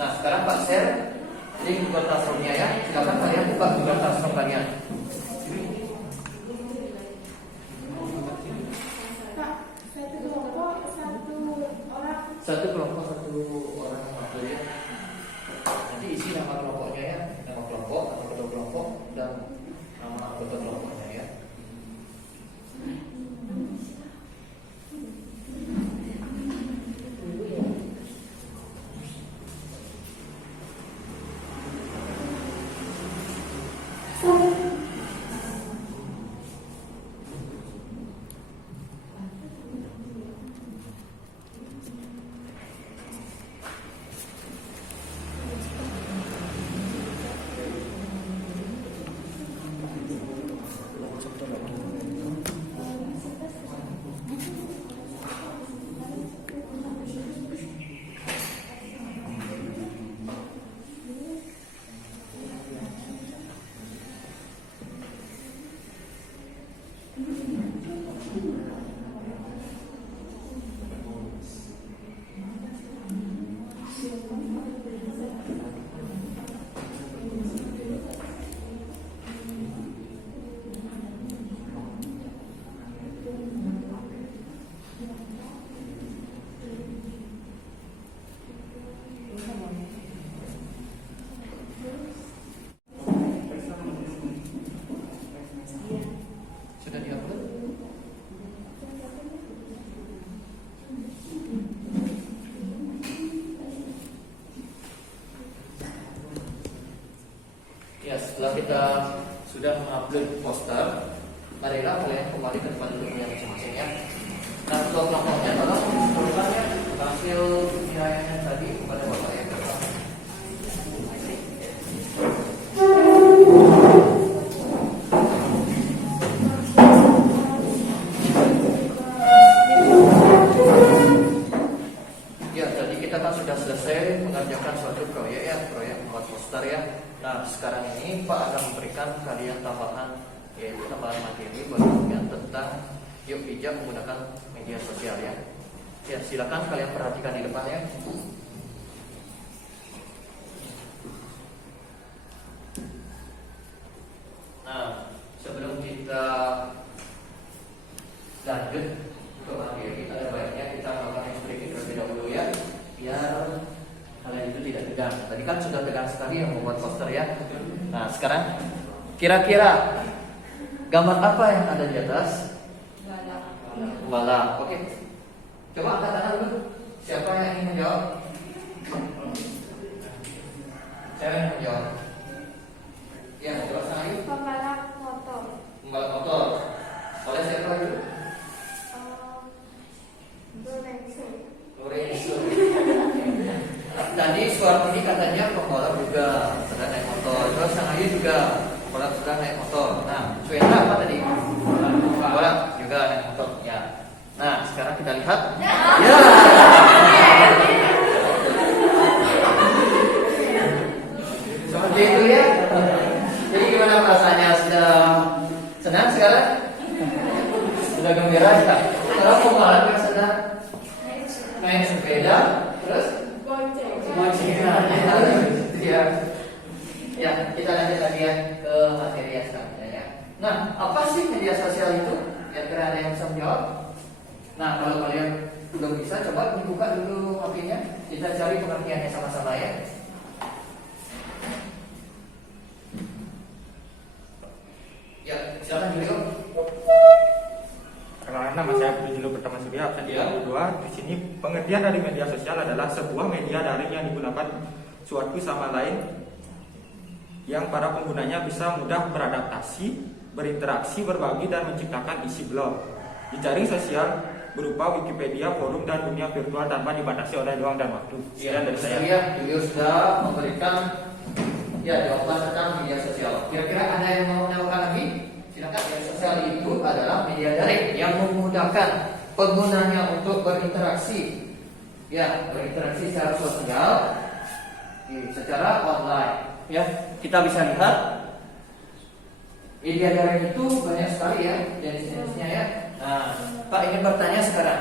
Nah, sekarang Pak share link Google Classroom-nya ya. Silakan kalian buka Google Classroom kalian. Satu kelompok satu orang upload ya. Nanti isi nama kelompoknya ya, nama kelompok, nama ketua kelompok dan nama anggota kelompoknya ya. Sudah diupload? Ya, setelah kita sudah mengupload poster, marilah kalian kembali ke tempat duduknya masing-masing ya. Nah, untuk kelompoknya tolong turunkan ya hasil penilaiannya tadi kepada bapak yang berapa. Ya, tadi kita kan sudah selesai mengerjakan suatu proyek ya, proyek membuat poster ya. Nah, sekarang ini Pak akan memberikan kalian tambahan, yaitu tambahan materi buat kalian tentang yuk bijak menggunakan media sosial ya. Ya, silakan kalian perhatikan di depan ya. Nah, sebelum kita lanjut untuk materi, ada baiknya kita melakukan yang sedikit terlebih dahulu ya, biar kalian itu tidak tegang. Tadi kan sudah tegang sekali yang membuat poster ya. Nah, sekarang kira-kira gambar apa yang ada di atas? Balap. Oke. Coba angkat tangan dulu. Siapa yang ingin menjawab? Siapa yang menjawab? Ya, coba sana yuk. Pembalap motor. Pembalap motor. Oleh siapa itu? Lorenzo. Tadi Suartini katanya pembalap juga, sudah naik motor. Terus sang Ayu juga pembalap sudah naik motor. Nah, Sweta apa tadi? Pembalap juga naik motor. Ya. Nah, sekarang kita lihat. Ya. sepeda, terus boncengan. Ya. Ya, kita lanjut lagi ya ke materi yang selanjutnya ya. Nah, apa sih media sosial itu? Kira-kira ada yang bisa menjawab? Nah, kalau kalian belum bisa, coba dibuka dulu HP-nya. Kita cari pengertiannya sama-sama ya. Ya, silakan Julio. Perkenalkan, nama saya Budi Julio Pertama Surya, absen Ya. 32. Di sini pengertian dari media sosial adalah sebuah media daring yang digunakan suatu sama lain yang para penggunanya bisa mudah beradaptasi, berinteraksi, berbagi, dan menciptakan isi blog. Jejaring sosial berupa Wikipedia, forum, dan dunia virtual tanpa dibatasi oleh ruang dan waktu. Sekian dari saya. Ya, Julio sudah memberikan jawaban tentang media sosial. Kira-kira ada yang mau menambahkan lagi? Silakan. Media sosial itu adalah media daring yang memudahkan penggunanya untuk berinteraksi. Ya, berinteraksi secara sosial, secara online. Ya, kita bisa lihat media daring itu banyak sekali ya jenis-jenisnya ya. Nah, Pak ingin bertanya sekarang,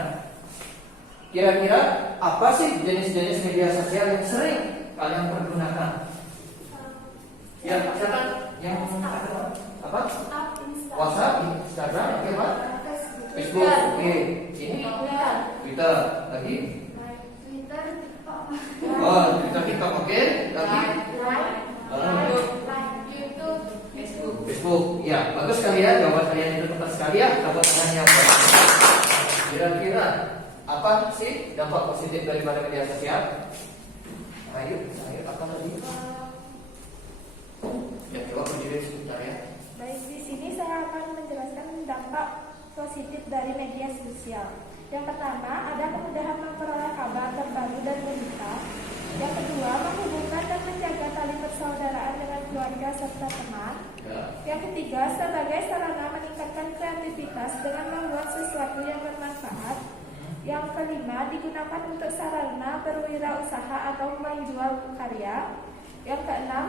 kira-kira apa sih jenis-jenis media sosial yang sering kalian pergunakan? Ya, silakan yang apa? WhatsApp, Instagram, oke Pak? Facebook, oke. Ini Twitter, lagi? Oh, Twitter, TikTok, oke. Lagi? Facebook, ya bagus sekali ya, jawaban kalian itu tepat sekali ya, dapat tangannya. Kira-kira apa sih dampak positif daripada media sosial? Ayo, apa tadi? Ya, coba berdiri sebentar ya. Baik, di sini saya akan menjelaskan dampak positif dari media sosial. Yang pertama, ada kemudahan memperoleh kabar terbaru dan berita. Yang kedua, menghubungkan dan menjaga tali persaudaraan dengan keluarga serta teman. Ya. Yang ketiga, sebagai sarana meningkatkan kreativitas dengan membuat sesuatu yang bermanfaat. Yang kelima, digunakan untuk sarana berwirausaha atau menjual karya. Yang keenam,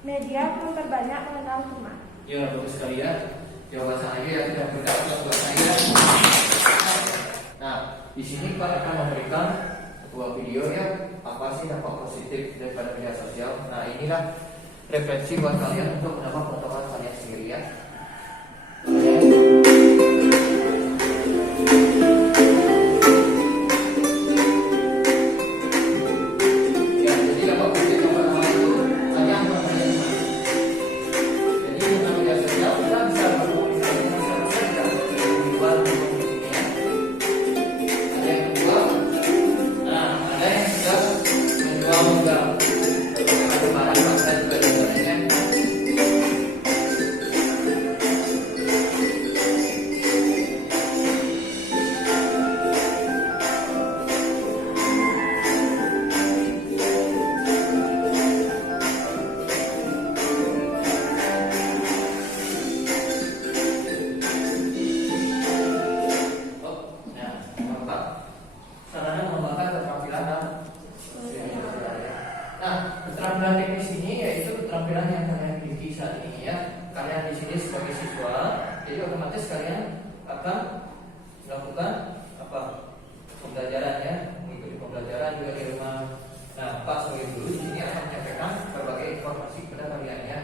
media memperbanyak mengenal teman. Ya, bagus sekali ya. Jawaban saya ya sudah berdasar buat saya. Nah, di sini Pak akan memberikan sebuah video ya, apa sih dampak positif daripada media sosial. Nah, inilah referensi buat kalian untuk menambah pengetahuan kalian sendiri ya. Ya, jadi dampak positif yang pertama itu hanya memperbanyak teman. Jadi dengan media sosial kita bisa berkomunikasi dengan siapa saja di luar komunikasinya. Ada yang kedua, ada yang sudah menjual modal. Ada barang konten juga di dalamnya. Keempat, sarana mengembangkan keterampilan dan keterampilan teknis ini yaitu keterampilan yang kalian miliki saat ini ya. Kalian di sini sebagai siswa, jadi otomatis kalian akan melakukan apa? Pembelajaran ya, mengikuti pembelajaran juga di rumah. Nah, Pak sebagai guru di sini akan menyampaikan berbagai informasi kepada kalian ya.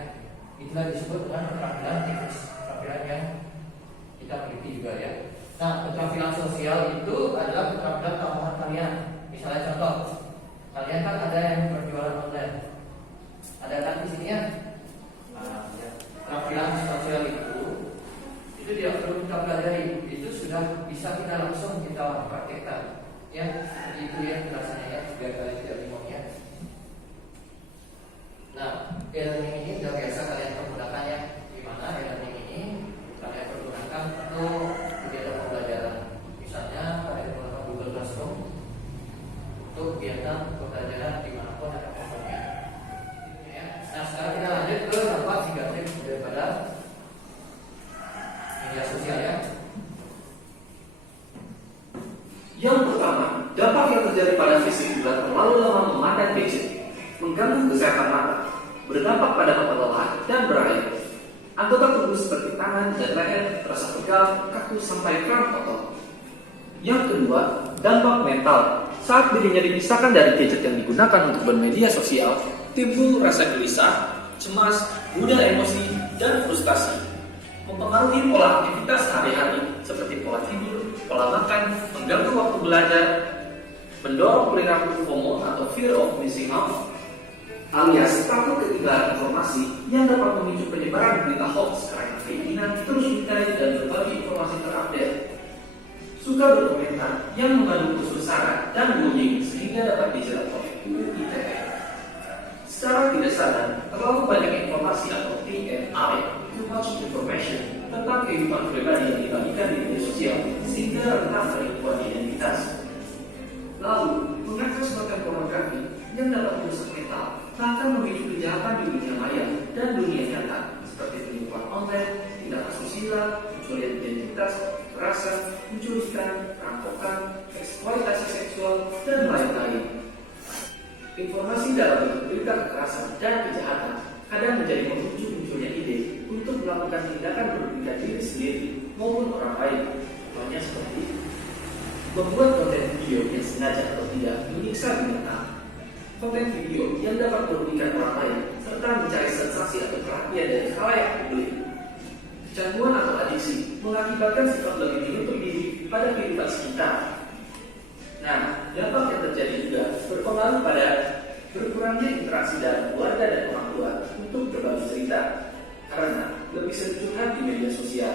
Itulah disebut dengan keterampilan teknis, keterampilan yang kita miliki juga ya. Nah, keterampilan sosial itu adalah keterampilan tambahan kalian. Misalnya contoh, kalian kan ada yang berjualan online, ada kan di sini ya. Ya. Keterampilan sosial itu tidak perlu kita pelajari, itu sudah bisa kita langsung kita praktekkan. Ya, seperti itu ya penjelasannya ya, biar kalian tidak bingung ya. Nah, e-learning ini sudah biasa kalian pergunakan ya. Gimana e-learning ini kalian pergunakan untuk kegiatan pembelajaran. Misalnya kalian menggunakan Google Classroom untuk kegiatan pembelajaran dimanapun ada kontennya. Ya. Nah, sekarang kita lanjut ke dampak negatif daripada media sosial ya. Yang pertama, dampak yang terjadi pada fisik bila terlalu lama memandang gadget mengganggu kesehatan mata, berdampak pada mata lelah dan berayap. Anggota tubuh seperti tangan dan leher terasa pegal, kaku sampai kram kotor. Yang kedua, dampak mental. Saat dirinya dipisahkan dari gadget yang digunakan untuk bermedia sosial, timbul rasa gelisah, cemas, mudah emosi, dan frustasi. Mempengaruhi pola aktivitas sehari-hari seperti pola tidur, pola makan, mengganggu waktu belajar, mendorong perilaku FOMO atau fear of missing out, alias takut ketinggalan informasi yang dapat memicu penyebaran berita hoax karena keinginan terus mencari dan berbagi informasi terupdate. Suka berkomentar yang mengandung unsur sara dan bullying sehingga dapat dijerat oleh UU ITE. Secara tidak sadar, terlalu banyak informasi atau TMI, too much information, tentang kehidupan pribadi yang dibagikan di media sosial sehingga rentan penipuan identitas. Lalu, mengakses konten pornografi yang dapat merusak mental bahkan memicu kejahatan di dunia maya dan dunia nyata seperti penipuan online, tindak asusila, pencurian identitas, kekerasan, penculikan, perampokan, eksploitasi seksual, dan lain-lain. Informasi dalam bentuk berita kekerasan dan kejahatan kadang menjadi pemicu munculnya ide untuk melakukan tindakan merugikan diri sendiri maupun orang lain. Contohnya seperti membuat konten video yang sengaja atau tidak menyiksa binatang, konten video yang dapat merugikan orang lain, serta mencari sensasi atau perhatian dari khalayak publik. Kecanduan atau adiksi mengakibatkan sifat lebih menutup diri pada kehidupan sekitar. Nah, dampak yang terjadi juga berpengaruh pada berkurangnya interaksi dalam keluarga dan orang tua untuk berbagi cerita, karena lebih sering curhat di media sosial.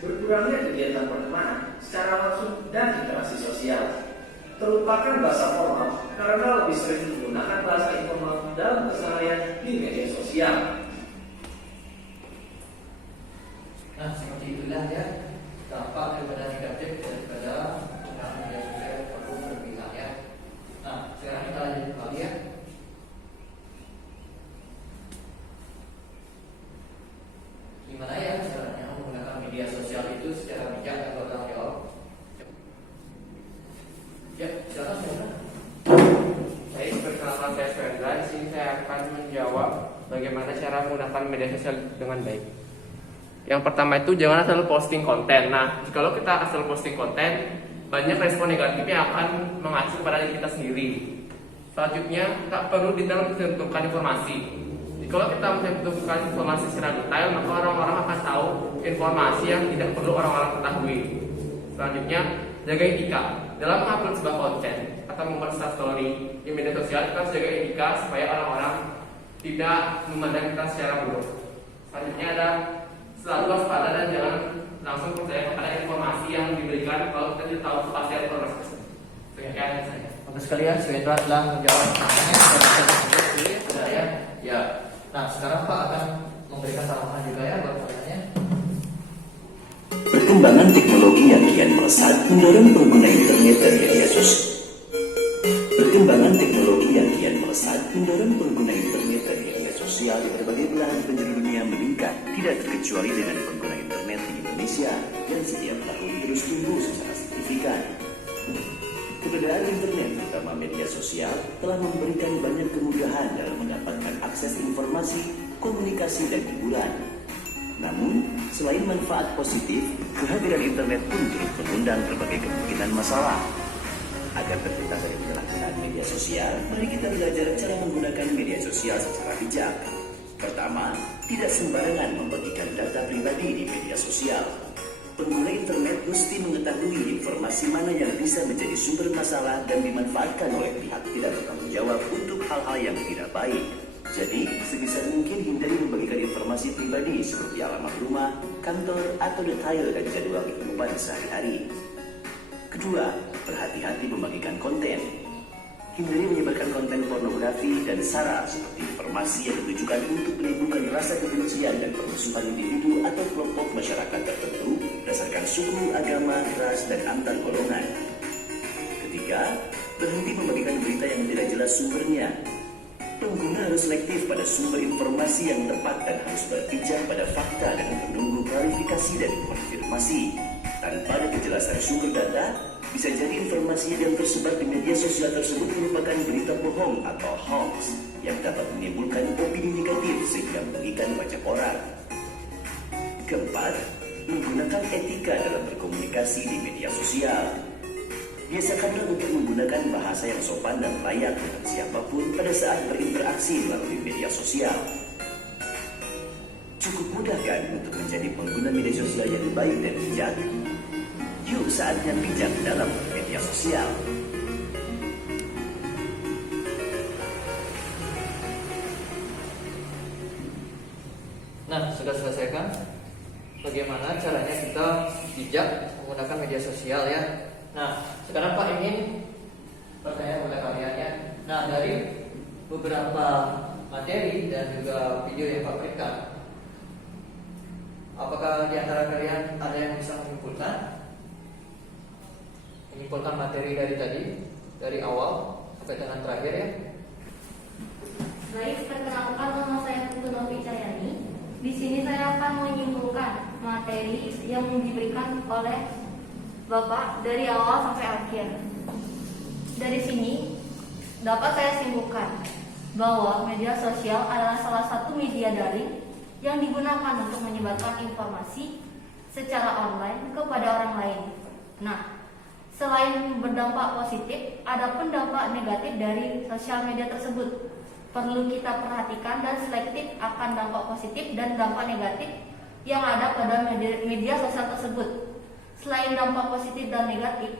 Berkurangnya kegiatan pertemanan secara langsung dan interaksi sosial. Terlupakan bahasa formal karena lebih sering menggunakan bahasa informal dalam keseharian di media sosial. Nah, seperti itulah ya dampak daripada negatif daripada penggunaan media sosial perlu berpihak ya. Nah, sekarang kita lanjut kembali ya. Gimana ya caranya menggunakan media sosial itu secara bijak dan bertanggung jawab? Ya, silakan silakan. Perkenalkan saya Ferdra. Di sini saya akan menjawab bagaimana cara menggunakan media sosial dengan baik. Yang pertama itu jangan asal posting konten. Nah, kalau kita asal posting konten, banyak respon negatif yang akan mengacu pada diri kita sendiri. Selanjutnya, tak perlu ditentukan informasi. Jadi, kalau kita menentukan informasi secara detail, maka orang-orang akan tahu informasi yang tidak perlu orang-orang ketahui. Selanjutnya, jaga etika. Dalam mengupload sebuah konten atau membuat story di media sosial, kita harus jaga etika supaya orang-orang tidak memandang kita secara buruk. Selanjutnya ada selalu waspada dan jangan langsung percaya kepada informasi yang diberikan kalau kita tidak tahu kepastian informasi tersebut. Sekian saya. Bagus sekali ya, Swendra telah menjawab pertanyaan ya. Ya. Nah, sekarang Pak akan memberikan tanggapan juga ya buat pertanyaannya. Perkembangan teknologi yang kian melesat mendorong pengguna internet dan media sosial. Perkembangan teknologi yang kian melesat mendorong pengguna internet dan media sosial di berbagai belahan penjuru dunia meningkat, tidak terkecuali dengan pengguna internet di Indonesia yang setiap tahun terus tumbuh secara signifikan. Keberadaan internet, terutama media sosial, telah memberikan banyak kemudahan dalam mendapatkan akses informasi, komunikasi, dan hiburan. Namun, selain manfaat positif, kehadiran internet pun turut mengundang berbagai kemungkinan masalah. Agar terhindar dari penyalahgunaan media sosial, mari kita belajar cara menggunakan media sosial secara bijak. Pertama, tidak sembarangan membagikan data pribadi di media sosial. Pengguna internet mesti mengetahui informasi mana yang bisa menjadi sumber masalah dan dimanfaatkan oleh pihak tidak bertanggung jawab untuk hal-hal yang tidak baik. Jadi, sebisa mungkin hindari membagikan informasi pribadi seperti alamat rumah, kantor, atau detail dan jadwal kehidupan sehari-hari. Kedua, berhati-hati membagikan konten. Hindari menyebarkan konten pornografi dan sara seperti informasi yang ditujukan untuk menimbulkan rasa kebencian dan permusuhan individu atau kelompok masyarakat tertentu berdasarkan suku, agama, ras, dan antar golongan. Ketiga, berhenti membagikan berita yang tidak jelas sumbernya. Pengguna harus selektif pada sumber informasi yang tepat dan harus berpijak pada fakta dengan menunggu klarifikasi dan konfirmasi. Tanpa ada kejelasan sumber data, bisa jadi informasi yang tersebar di media sosial tersebut merupakan berita bohong atau hoax yang dapat menimbulkan opini negatif sehingga merugikan banyak orang. Keempat, menggunakan etika dalam berkomunikasi di media sosial. Biasakanlah untuk menggunakan bahasa yang sopan dan layak dengan siapapun pada saat berinteraksi melalui media sosial. Cukup mudah kan untuk menjadi pengguna media sosial yang baik dan bijak? Yuk saatnya bijak dalam media sosial. Nah, sudah selesai kan? Bagaimana caranya kita bijak menggunakan media sosial ya? Nah, sekarang Pak ingin pertanyaan oleh kalian ya. Nah, dari beberapa materi dan juga video yang Pak berikan, apakah di antara kalian ada yang bisa menyimpulkan materi dari tadi, dari awal sampai dengan terakhir ya? Baik, perkenalkan nama saya Putu Novi Cahyani. Di sini saya akan menyimpulkan materi yang diberikan oleh Bapak dari awal sampai akhir. Dari sini dapat saya simpulkan bahwa media sosial adalah salah satu media daring yang digunakan untuk menyebarkan informasi secara online kepada orang lain. Nah, selain berdampak positif, ada pun dampak negatif dari sosial media tersebut. Perlu kita perhatikan dan selektif akan dampak positif dan dampak negatif yang ada pada media sosial tersebut. Selain dampak positif dan negatif,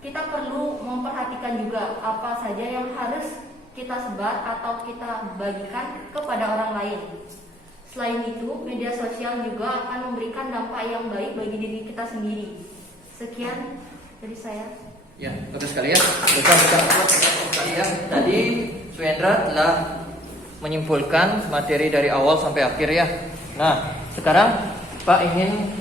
kita perlu memperhatikan juga apa saja yang harus kita sebar atau kita bagikan kepada orang lain. Selain itu, media sosial juga akan memberikan dampak yang baik bagi diri kita sendiri. Sekian dari saya. Ya, bagus sekali ya. Tadi Suendra telah menyimpulkan materi dari awal sampai akhir ya. Nah, sekarang Pak ingin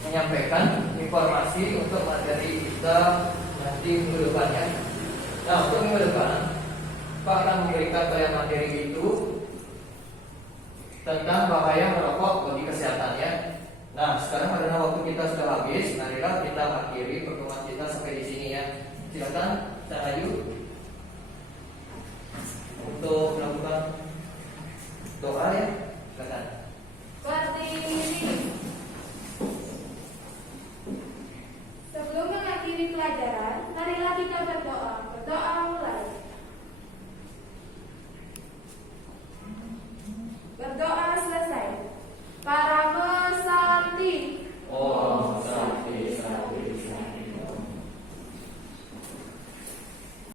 menyampaikan informasi untuk materi kita nanti minggu depannya. Nah, untuk minggu depan Pak akan memberikan pada materi itu tentang bahaya merokok bagi kesehatannya. Nah, sekarang adalah waktu kita sudah habis. Marilah kita akhiri pertemuan kita sampai di sini ya. Silakan, Sang Ayu untuk melakukan doa ya.